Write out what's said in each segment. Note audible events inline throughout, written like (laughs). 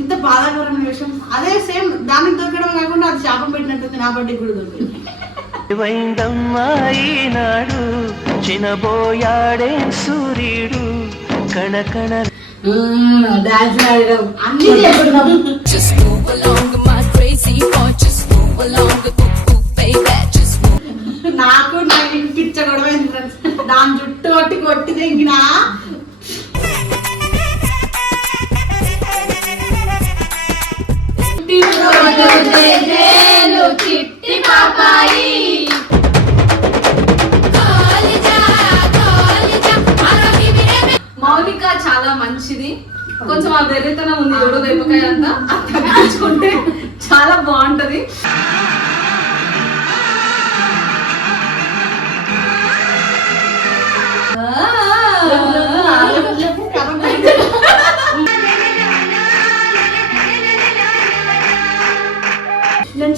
ఇంత బాధాకరమైన విషయం. అదే సేమ్ దానికి దొరకడం కాకుండా అది శాపం పెట్టినట్టుంది నా బర్త్డే కూడా దొరికింది. ఈనాడు? చినబోయాడే సూర్యుడు. కణకణ డాన్స్ ఆడడం. అన్ని చేసుకున్నాం. నాకు నాకు పిచ్చ గొడవ దాని జుట్టు కొట్టి కొట్టి తెగినా మౌనిక చాలా మంచిది కొంచెం ఆ వెర్రితనం ఉంది ఎవడో వేపకాయ అంతా తగ్గించుకుంటే చాలా బాగుంటది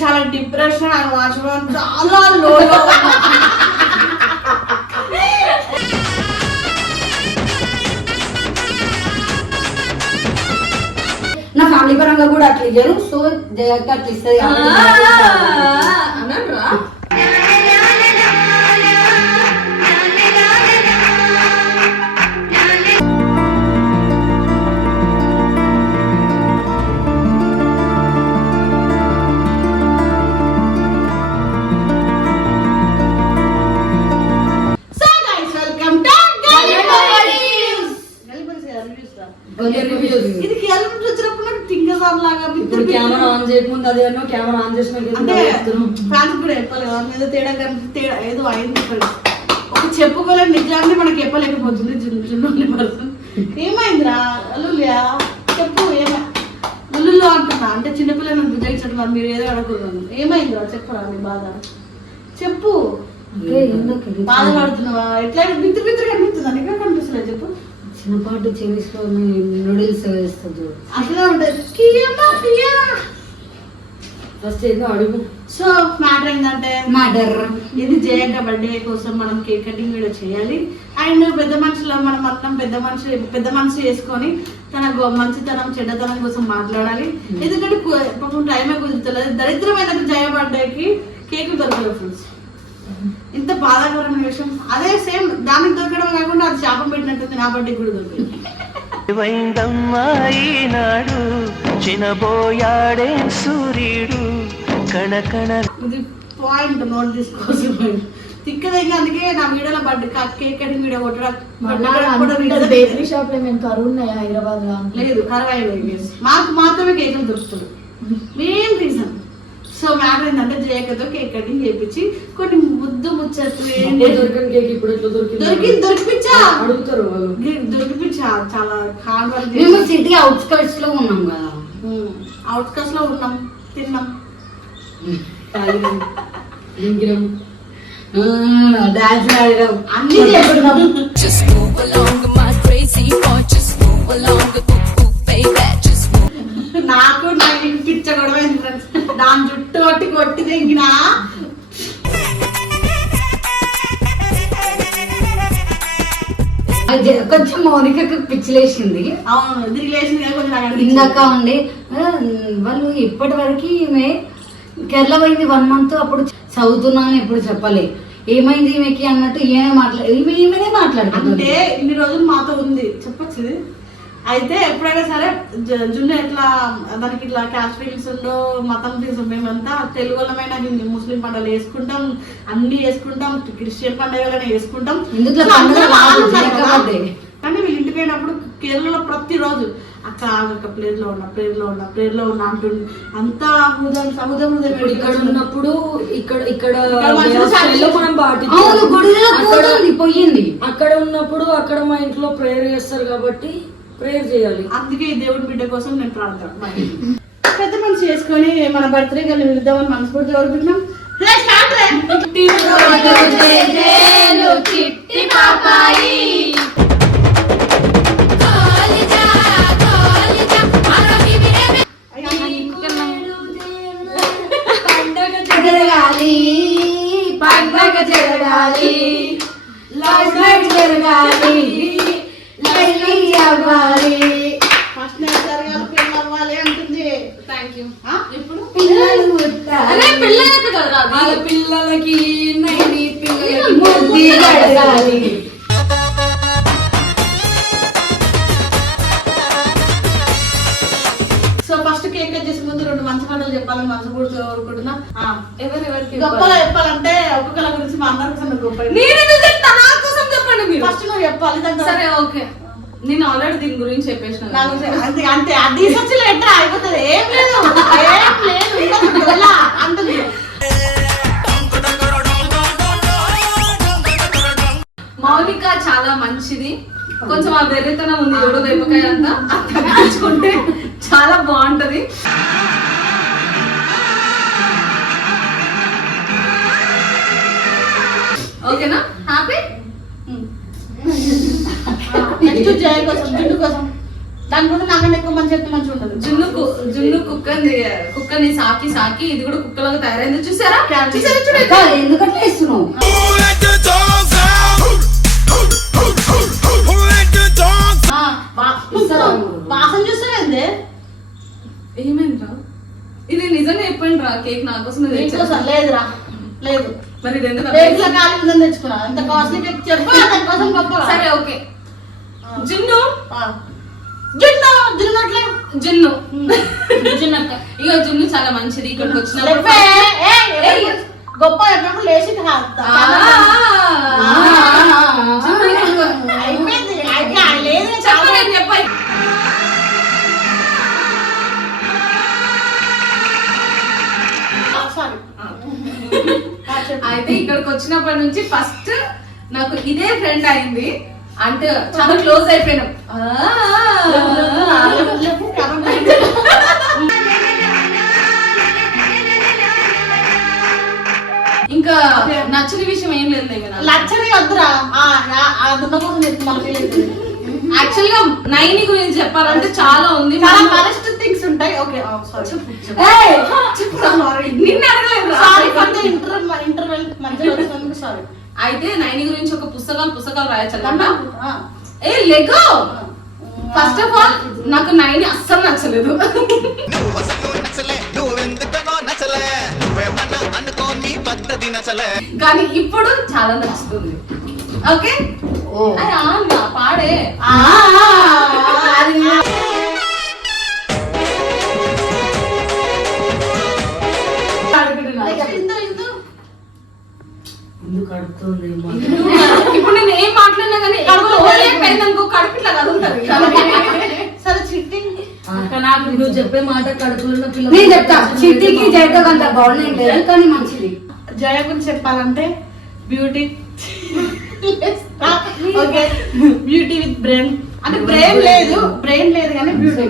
చాలా డిప్రెషన్ అని వాచ్మెన్ చాలా లో నా ఫ్యామిలీ పరంగా కూడా అట్లా ఇయ్యను సో అట్లా ఇస్తుంది. చేయకముందు అది అన్నో కెమెరా ఆన్ చేసిన అంటే ఫ్యాన్స్ కూడా చెప్పలేదు. వాళ్ళ మీద తేడా కనిపి తేడా ఏదో అయింది ఇక్కడ ఒక చెప్పుకోలేని నిజాన్ని మనకి చెప్పలేకపోతుంది జున్ను జున్ను పర్సన్ ఏమైందిరా? లులియా చెప్పు ఏమై లుల్లులో అంటున్నా. అంటే చిన్నపిల్లలను బుజ్జగించడం మీరు ఏదో అడగకూడదు ఏమైందిరా? చెప్పరా నీ బాధ? చెప్పు. బాధపడుతున్నావా? ఎట్లా బిత్తి బిత్తి కనిపిస్తుందా నీకు కనిపిస్తుందా చెప్పు. చిన్నపాటి లో నూడిల్స్ వేస్తుంది అట్లా ఉంటుంది. ఫస్ట్ ఏదో అడుగు. సో మ్యాటర్ ఏంటంటే మటర్ ఇది జయక్క బర్త్డే కోసం మనం కేక్ కటింగ్ వీడియో చేయాలి. అండ్ పెద్ద మనుషులు మనం మొత్తం పెద్ద మనిషి పెద్ద మనిషి వేసుకొని తన మంచితనం చెడ్డతనం కోసం మాట్లాడాలి. ఎందుకంటే కు- పాపం టైమే కుదురుతలేదు. దరిద్రమైన జయ బర్త్డేకి కేక్ దొరకలేదు ఫ్రెండ్స్ ఇంత బాధాకరమైన విషయం. అదే సేమ్ దానికి దొరకడం కాకుండా అది శాపం పెట్టినట్టుంది. నా బర్త్డే కూడా దొరికింది. వైందమ్మా ఈనాడు? చినబోయాడే సూర్యుడు. కణకణ ఇది పాయింట్ నోట్ తీసుకోవాల్సిన పాయింట్ తిక్కదైంది అందుకే నా వీడియోలో బర్త్డే కేక్ కటింగ్ వీడియో కొట్టడం బేకరీ షాప్లో మేము కరువు ఉన్నాయా హైదరాబాద్లో లేదు కరవై మాకు మాత్రమే కేకులు దొరుకుతుంది మెయిన్ రీజన్ సో మ్యాటర్ ఏంటంటే జయకతో కేక్ కటింగ్ చేయించి కొన్ని ముద్దు ముచ్చట్లు ఏంటి దొరికిన కేక్ ఇప్పుడు ఎట్లా దొరికింది? దొరికి దొరికిపించా. అడుగుతారు దొరికిపించా. చాలా వర్క్ మేము సిటీ అవుట్స్కట్స్లో ఉన్నాం కదా. అవుట్కట్స్లో ఉన్నాం తిన్నాం. తాగినాం దింగినాం డాన్స్ ఆడడం అన్ని చేసుకున్నాం. నాకు నాకు దాని జుట్టు కొట్టి కొట్టి తెగినా? కొంచెం మౌనికకు పిచ్చిలేసింది అవును రిలేషన్. ఇందాక ఉండి వాళ్ళు ఇప్పటి వరకు ఈమె కేరళ పోయింది వన్ మంత్ అప్పుడు చదువుతున్నాను ఎప్పుడు చెప్పలే. ఏమైంది ఈమెకి అన్నట్టు ఈమె మాట్లాడు ఈమె ఈమెనే మాట్లాడుతుంది అంటే ఇన్ని రోజులు మాతో ఉంది. చెప్పొచ్చు. అయితే ఎప్పుడైనా సరే జ- జున్ను ఎట్లా దానికి ఇట్లా క్యాస్ట్ ఫీలింగ్స్ ఉండో మతం ఫీల్స్ మేమంతా తెలుగు వాళ్ళమైన హిందీ ముస్లిం పండుగలు వేసుకుంటాం అన్ని వేసుకుంటాం క్రిస్టియన్ పండుగలను వేసుకుంటాం ఎందుకు పండుగ రాదు. కానీ వీళ్ళు ఇంటికి పోయినప్పుడు కేరళలో ప్రతిరోజు అక్క ఆగక్క ప్లేర్లో ఉన్నా ప్లేర్లో ఉన్నా ప్లేర్లో ఉన్నా అంటుంది అంతా హృదయం సముద్రం హృదయం ఇప్పుడు ఇక్కడ ఉన్నప్పుడు ఇక్కడ ఇక్కడ మనం అవును పాటించాలి గుడిలో అక్కడ పోతుంది పోయింది. అక్కడ ఉన్నప్పుడు అక్కడ మా ఇంట్లో ప్రేయర్ చేస్తారు కాబట్టి ప్రేయర్ చేయాలి. అందుకే ఈ దేవుడి బిడ్డ కోసం నేను ప్రార్థన పెద్ద మనిషి చేసుకొని మన బర్త్డే కలిసి వెళ్దామని మనస్ఫూర్తి కోరుకుంటున్నాం. Let's start జరగాలి లైఫ్ లైఫ్ జరగాలి నువ్వు చెప్పాలి సరే ఓకే. నేను ఆల్రెడీ దీని గురించి చెప్పేసిన అంతే అంతే. అది సచ్చి ఎట్లా అయిపోతుంది. ఏం లేదు. ఏం లేదు. ఇంకా అంటుంది మౌనిక చాలా మంచిది. కొంచెం ఆ వెర్రితనం ఉంది ఎవడో వేపకాయ అంతా. తగ్గించుకుంటే చాలా బాగుంటది. ఓకేనా? హ్యాపీ నెక్స్ట్ జయ కోసం జిడ్డు కోసం. దాని కూడా నాకన్నా ఎక్కువ మంచి చెప్తే మంచిగా ఉండదు జున్ను జున్ను కుక్కని కుక్కని సాకి సాకి ఇది కూడా కుక్కలాగా తయారైంది. చూసారా? చూసారా చూడండి అక్క, ఎందుకట్లా ఇస్తున్నావు వాసన చూస్తానండి ఇది నిజంగా చెప్పండి రా కేక్ నా కోసం లేదురా లేదు. మరి తెచ్చుకున్నా ఎంత కాస్ట్లీ కేక్ చెప్పు దానికోసం గొప్ప సరే ఓకే. జున్ను? జున్ను జున్నట్లే జున్ను. జున్నక్క ఇక జున్ను చాలా మంచిది. ఇక్కడికి ఏయ్, గొప్ప లేచి జున్ను అయితే ఇక్కడికి వచ్చినప్పటి నుంచి ఫస్ట్ నాకు ఇదే ఫ్రెండ్ అయింది. అంటే చాలా క్లోజ్ అయిపోయినాం. ఆ, ఇంకా నచ్చని విషయం ఏం లేదు కదా లచ్చని వద్దురా. కోసం మనకి యాక్చువల్గా నైని గురించి చెప్పాలంటే చాలా ఉంది. చాలా వరస్ట్ థింగ్స్ ఉంటాయి. ఓకే సారీ నిన్ను అడగలేదు sorry for the inter interval మధ్యలో సారీ అయితే నైని గురించి ఒక పుస్తకాలు పుస్తకాలు రాయచ్చంట ఆ. ఏ లెగో? ఫస్ట్ ఆఫ్ ఆల్ నాకు నైని అస్సలు నచ్చలేదు. కానీ ఇప్పుడు చాలా నచ్చుతుంది. ఓకే? పాడే. అడుగుతుంది ఇప్పుడు నేను ఏం మాట్లాడినా కానీ కడుపులో కడుపు ఇట్లా కదులుతుంది. సరే నువ్వు చెప్పే మాట కడుపులో పిల్ల నేను చెప్తా చిట్టికి జయతో అంత కానీ మంచిది? జయ గురించి చెప్పాలంటే beauty okay beauty with brain అంటే బ్రెయిన్ లేదు బ్రెయిన్ లేదు కానీ బ్యూటీ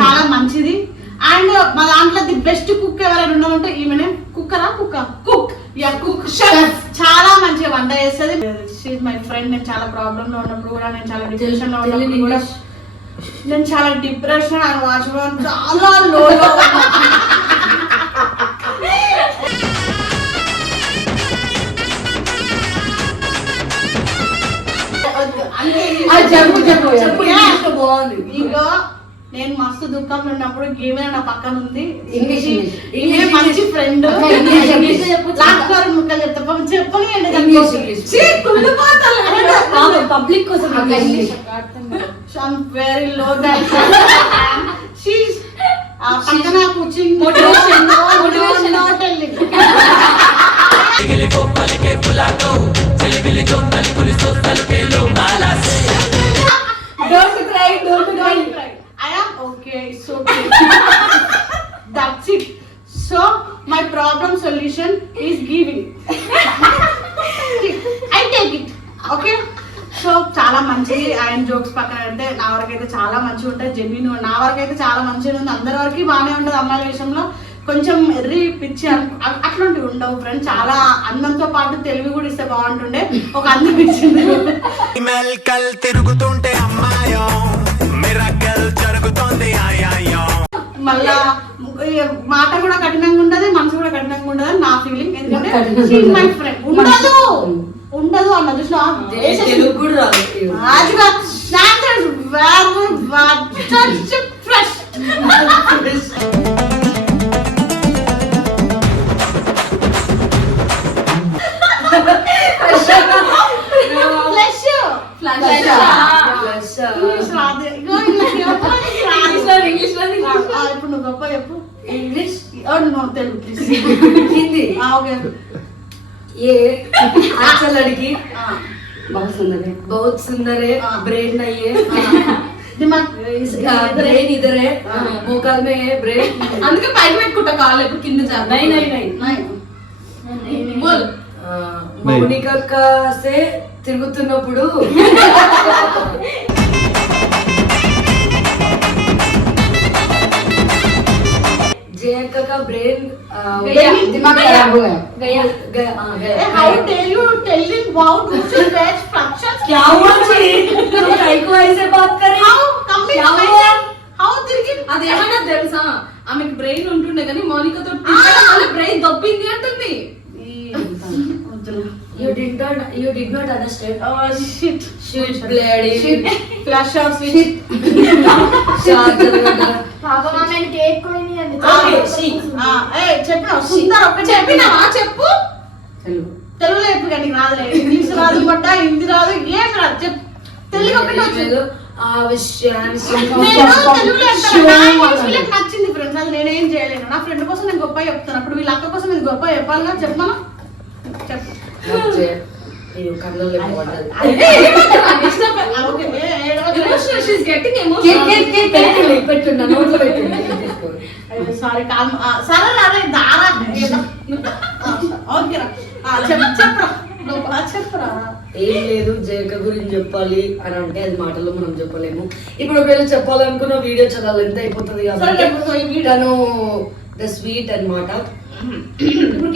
చాలా మంచిది. అండ్ మా దాంట్లో ది బెస్ట్ కుక్ ఎవరైనా ఉన్నారంటే ఈమెనే. కుక్కరా కుక్క? కుక్. చాలా మంచిగా వంట చేస్తుంది. షీజ్ మై ఫ్రెండ్ నేను చాలా ప్రాబ్లమ్లో ఉన్నప్పుడు కూడా నేను చాలా డిప్రెషన్లో ఉన్నప్పుడు కూడా నేను చాలా డిప్రెషన్ అని వాచుకోవడం చాలా లో చెప్పు చెప్పు చెప్పు. బాగుంది. ఇగో నేను మస్తు దుఃఖంలో ఉన్నప్పుడు గేమే నా పక్కన ఉంది. ఇంగ్లీష్, ఈమె మంచి ఫ్రెండ్ ఇంగ్లీష్ చెప్పు. లాస్ట్ వారం ముక్కలు చెప్తా. చెప్పని ఇంగ్లీష్, ఇంగ్లీష్. వెరీ పబ్లిక్ కోసం ఇంగ్లీష్లో పక్కన కూర్చుని motivation motivation don't cry don't cry. It's okay. That's it. So my problem solution is giving. I take it. Okay. So చాలా మంచిది ఆయన జోక్స్ పక్కన పెడితే నా వరకు అయితే చాలా మంచిగా ఉంటాయి జెన్యున్ నా వరకు అయితే చాలా మంచిగా ఉంది అందరి వరకు బాగానే ఉంటుంది అమ్మాయిల విషయంలో కొంచెం ఎర్రి పిచ్చి అట్లాంటివి ఉండవు ఫ్రెండ్ చాలా అందంతో పాటు తెలివి కూడా ఇస్తే బాగుంటుండే ఒక అందం ఇచ్చింది తిరుగుతుంటే అమ్మాయో మిరకల్ మళ్ళా మాట కూడా కఠినంగా ఉండదు మనసు కూడా కఠినంగా ఉండదు నా ఫీలింగ్ ఎందుకంటే మై ఫ్రెండ్ ఉండదు. ఉండదు అన్న చూసిన ఫ్లష్ ఫ్లష్ ఇంగ్లీష్ నువ్వు తెలుగు ప్లీజ్ హిందీ ఓకే ये अच्छा लड़की बहुत सुंदर है बहुत सुंदर है हाँ। ब्रेन नहीं है दिमाग ब्रेन इधर है मोकाल में है ब्रेन అందుకే పైకి పెట్టుకుంటా కాళ్ళు ఎప్పుడు కింద జారు नहीं नहीं नहीं नहीं బోల్ మౌనిక అక్క సే తిరుగుతున్నప్పుడు (laughs) जय अक्का का ब्रेन गया। दिमाग खराब हो गया गया। गया हाँ, गया how dare you telling about which batch fractions क्या हुआ जी तुम काहे को ऐसे बात कर रही how coming क्या to हुआ? how తిరిగి అది ఏమన్నా తెలుసా ఆమెకి బ్రెయిన్ ఉంటుండే కానీ మౌనికతో బ్రెయిన్ దొబ్బింది అంటుంది You did not. You did not understand. Oh shit! Shit, bloody shit! Flash off switch. పాప నేను కేక్ కొని అండి. చెప్పినా సుందర్ ఒక్క చెప్పినావా? చెప్పు. తెలుగు. లేదు కానీ రాదులే. ఇంగ్లీష్ రాదు పట్ట హిందీ రాదు ఏం రాదు. చెప్పు. తెలుగు ఒకటి వచ్చింది నచ్చింది. ఫ్రెండ్స్ అది నేనేం చేయలేను. నా ఫ్రెండ్ కోసం నేను గొప్ప చెప్తాను. అప్పుడు వీళ్ళ అక్క కోసం నేను గొప్ప చెప్పాలి కదా. చెప్పమా చెప్పు. అయ్యో కళ్ళలో పడ్డది పెట్టున్నా నోట్లో పెట్టున్నా సారీ కాల్ ఆ, సరే అదే దారా చెప్పురా ఏం లేదు జయక గురించి చెప్పాలి అని అంటే అది మాటల్లో మనం చెప్పలేము. ఇప్పుడు ఒకవేళ చెప్పాలనుకున్న వీడియో చాలా లెంత్ అయిపోతుంది కాబట్టి తను ద స్వీట్ అన్నమాట. ఇప్పుడు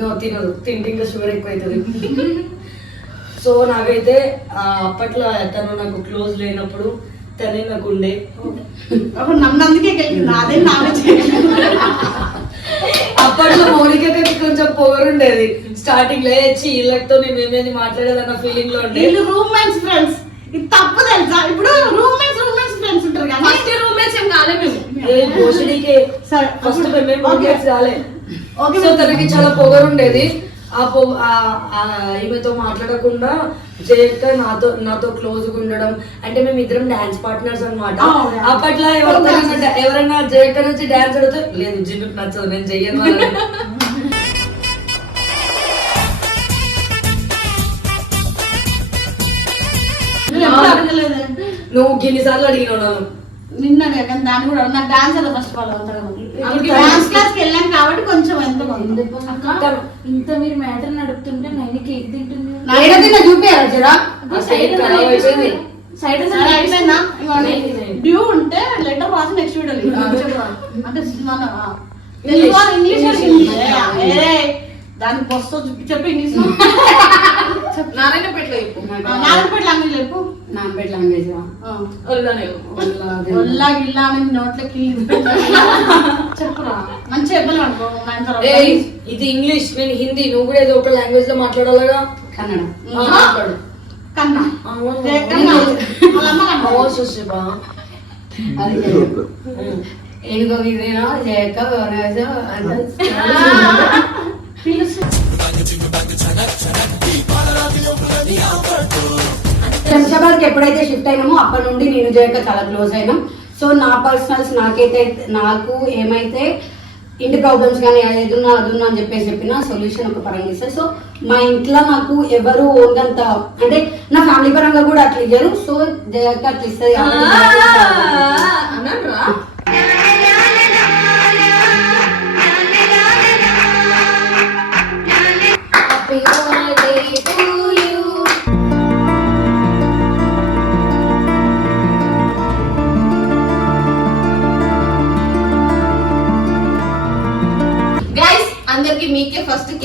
నో తినదు. తింటే ఇంకా షుగర్ ఎక్కువ అవుతుంది సో నాకైతే అప్పట్లో తను నాకు క్లోజ్ లేనప్పుడు తనే నాకు ఉండే. అప్పుడు గెలిచింది. అదే అప్పట్లో మౌనికకి కొంచెం పొగరుండేది స్టార్టింగ్లో వచ్చి వీళ్ళతో నేను ఏమేది మాట్లాడేదన్న ఫీలింగ్లో ఉండే రూమ్మేట్స్ ఫ్రెండ్స్ ఇది తప్పు తెలుసా? ఇప్పుడు రూమ్మేట్స్ రూమ్మేట్స్ ఫ్రెండ్స్ ఉంటారు కానీ ఫస్ట్ రూమ్మేట్స్ ఏం కాలే మేము. ఏ భోషడికి సరే ఫస్ట్. మేము roommates కాలే. సో తనకి చాలా పొగరుండేది. ఆ పొగ ఆ- ఆ ఈమెతో మాట్లాడకుండా జయక్క నాతో నాతో క్లోజ్గా ఉండడం. అంటే మేము ఇద్దరం డాన్స్ పార్ట్నర్స్ అన్నమాట. అవునా. అప్పట్లో ఎవరైనా ఎవరైనా జయక్క నుంచి డాన్స్ అడిగితే లేదు జిన్నుకు నచ్చదు నేను చెయ్యను నువ్వు గిన్నిసార్లు అడిగినావు నన్ను కానీ దాన్ని కూడా నాకు డాన్స్ అదే ఫస్ట్ ఆల్ అంతగా అందుకే డాన్స్ క్లాస్కి వెళ్ళాం కాబట్టి కొంచెం ఎంత ఇంత మీరు మ్యాటర్ నడుపుతుంటే నేను కేక్ తింటుంది? నేనైతే చూపించారా జరా. సైడ్ అయిపోయిందా. డ్యూ ఉంటే లెటర్ రాసి నెక్స్ట్ వీడియో అంటే ఇంగ్లీష్ దానికి వస్తుంది చెప్పు ఇంగ్లీష్ (laughs) నారాయణపేటలో చెప్పు. నాలుగు లాంగ్వేజ్ చెప్పు. లాంగ్వేజ్ ఒల్లా గిల్లా అని నోట్లకి చెప్పురా. మంచి చెప్పలేము అనుకో ఇది ఇంగ్లీష్ నేను హిందీ నువ్వు కూడా ఏదో ఒక లాంగ్వేజ్లో మాట్లాడాలగా? కన్నడ. మాట్లాడు. కన్నా. ఏనుగో జయక్క పిలుసు. (laughs) శంషాబాద్కి ఎప్పుడైతే షిఫ్ట్ అయినామో అప్పటి నుండి నేను జయక చాలా క్లోజ్ అయినాం. సో నా పర్సనల్స్ నాకైతే నాకు ఏమైతే ఇంటి ప్రాబ్లమ్స్ కానీ ఏదున్నా అదున్నా అని చెప్పేసి చెప్పిన సొల్యూషన్ ఒక పరంగా ఇస్తారు సో మా ఇంట్లో నాకు ఎవరు ఓన్గంత అంటే నా ఫ్యామిలీ పరంగా కూడా అట్లా ఇయ్యరు. సో జయక అట్లా ఇస్తుంది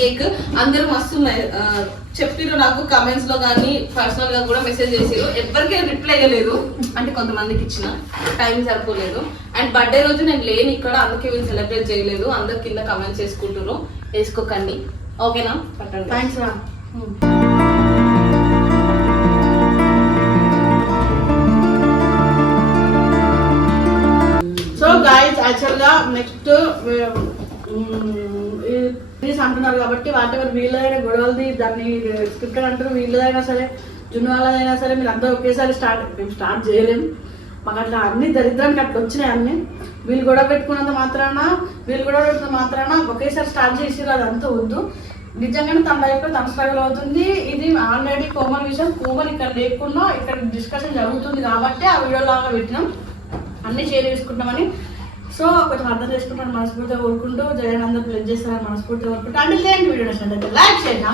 కేక్ అందరూ మస్తు చెప్పిర్రు నాకు కమెంట్స్లో కానీ పర్సనల్గా కూడా మెసేజ్ చేసిరు ఎవరికి రిప్లై అయ్యలేదు అంటే కొంతమందికి ఇచ్చిన. టైం సరిపోలేదు. అండ్ బర్త్డే రోజు నేను లేని ఇక్కడ అందుకే వీళ్ళు సెలబ్రేట్ చేయలేదు. అందరు కింద కమెంట్స్ చేసుకుంటారు వేసుకోకండి. ఓకేనా? పట్టండి. థ్యాంక్స్ రా సో గాయస్ యాక్చువల్గా నెక్స్ట్ అంటున్నారు కాబట్టి వాటెవర్ వీళ్ళదైనా గొడవలది దాన్ని స్క్రిప్టెడ్ అంటారు. వీళ్ళదైనా సరే జున్ను వాళ్ళదైనా సరే మీరు అందరూ ఒకేసారి స్టార్ట్ మేము స్టార్ట్ చేయలేము మాకు అట్లా అన్ని దరిద్రానికి అట్లా వచ్చినాయి అన్ని. వీళ్ళు గొడవ పెట్టుకున్నంత మాత్రాన వీళ్ళు గొడవ పెట్టుకున్న మాత్రాన ఒకేసారి స్టార్ట్ చేసి అదంతా వద్దు. నిజంగానే తన లైఫ్లో తన స్ట్రగుల్ అవుతుంది. ఇది ఆల్రెడీ కోమల్ విషయం. కోమల్ ఇక్కడ లేకుండా ఇక్కడ డిస్కషన్ జరుగుతుంది కాబట్టి ఆ వీడియో లాగా పెట్టినాం. అన్ని షేర్ చేసుకుంటామని సో కొంచెం అర్థం చేసుకుంటాను మనస్ఫూర్తిగా కోరుకుంటూ జగన్ అందరూ ప్లెజ్ చేస్తారని మనస్ఫూర్తిగా కోరుకుంటూ అంటే వీడియో నచ్చినట్లయితే లైక్ చేయండి